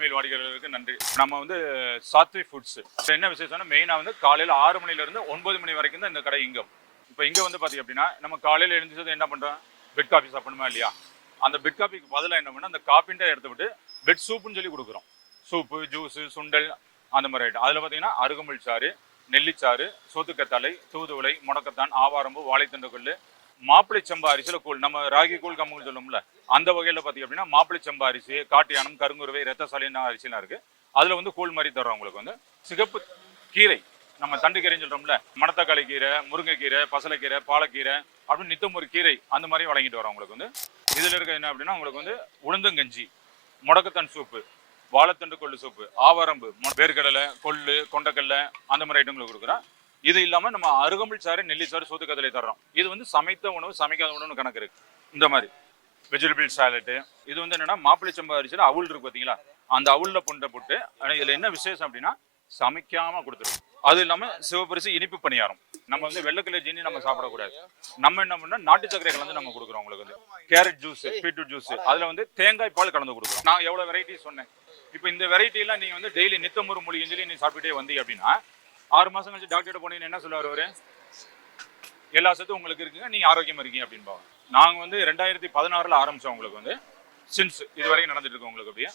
Mail வாடிக்கையாளர்களுக்கு நன்றி. நம்ம வந்து சாத்வி ஃபுட்ஸ் என்ன விசேஷம்னா மெயினாக வந்து காலையில் ஆறு மணிலேருந்து ஒன்பது மணி வரைக்கும் தான் இந்த கடை இங்கே. இப்போ இங்கே வந்து பார்த்தீங்க அப்படின்னா நம்ம காலையில் எழுந்திரிச்சது என்ன பண்ணுறோம் பெட் காஃபி சாப்பிடணுமா இல்லையா? அந்த பெட் காஃபிக்கு பதிலாக என்ன பண்ணால் அந்த காப்பின்ட்டு எடுத்து விட்டு பெட் சூப்புன்னு சொல்லி கொடுக்குறோம். சூப்பு ஜூஸு சுண்டல் அந்த மாதிரி ஐட்டம் அதில் பார்த்தீங்கன்னா அருகம்புல் சாறு நெல்லிச்சாறு சோத்துக்கத்தலை தூதுவளை முடக்கத்தான் ஆவாரம்பு வாழைத்தண்டுக்கல் மாப்பிளை சம்பா அரிசியில் கூழ் நம்ம ராகி கூழ் கம்முன்னு சொல்லுவோம்ல அந்த வகையில் பார்த்தீங்க அப்படின்னா மாப்பிளை சம்பா அரிசி காட்டியானம் கருங்குருவை ரத்தசாலின அரிசிலாம் இருக்குது அதில் வந்து கூழ் மாதிரி தர்றோம் உங்களுக்கு வந்து. சிகப்பு கீரை நம்ம தண்டு கீரைன்னு சொல்கிறோம்ல மணத்தக்காளி கீரை முருங்கைக்கீரை பசலைக்கீரை பாலக்கீரை அப்படின்னு நித்தம் ஒரு கீரை அந்த மாதிரி வழங்கிட்டு வரோம் உங்களுக்கு வந்து. இதில் இருக்க என்ன அப்படின்னா உங்களுக்கு வந்து உளுந்தங்கஞ்சி முடக்கத்தன் சூப்பு வாழைத்தண்டு கொள்ளு சூப்பு ஆவாரம்பு மொ- வேர்க்கடலை கொள்ளு கொண்டக்கடலை அந்த மாதிரி ஐட்டங்களுக்கு கொடுக்குறேன் இது இல்லாமல் நம்ம அருகம்புல் சாறு நெல்லி சாறு சோத்து கதலை தர்றோம். இது வந்து சமைத்த உணவு சமைக்காத உணவுன்னு கணக்கு இருக்கு. இந்த மாதிரி. வெஜிடபிள் சாலட்டு இது வந்து என்னன்னா மாப்பிள்ளை சம்பா அரிசியில் அவுள் இருக்கு பார்த்தீங்களா அந்த அவுளில் புண்டை போட்டு ஆனா இதுல என்ன விசேஷம் அப்படின்னா சமைக்காம கொடுத்துருவோம். அது இல்லாமல் சிவப்பரிசு இனிப்பு பணியாரம். நம்ம வந்து வெள்ளக்கலை ஜீனி நம்ம சாப்பிடக்கூடாது. நம்ம என்ன பண்ணா நாட்டு சர்க்கரை கலந்து நம்ம கொடுக்குறோம் உங்களுக்கு வந்து. கேரட் ஜூஸ் பீட்ரூட் ஜூஸ் அதில் வந்து தேங்காய் பால் கலந்து கொடுக்குறோம். நான் எவ்வளோ வெரைட்டி சொன்னேன். இப்போ இந்த வெரைட்டி எல்லாம் நீங்க வந்து டெய்லி நித்தம் ஒரு மூலிகை சொல்லி நீ சாப்பிட்டுட்டே வந்தீங்க அப்படின்னா ஆறு மாசம் கழிச்சு டாக்டர்கிட்ட போனீங்கன்னா என்ன சொல்லுவார் எல்லா சத்தும் உங்களுக்கு இருக்குங்க நீங்க ஆரோக்கியமா இருக்கீங்க அப்படின்பாங்க நாங்க வந்து ரெண்டாயிரத்தி பதினாறுல ஆரம்பிச்சோம் உங்களுக்கு வந்து. சின்ஸ் இது வரைக்கும் நடந்துட்டு இருக்கோம் உங்களுக்கு அப்படியே.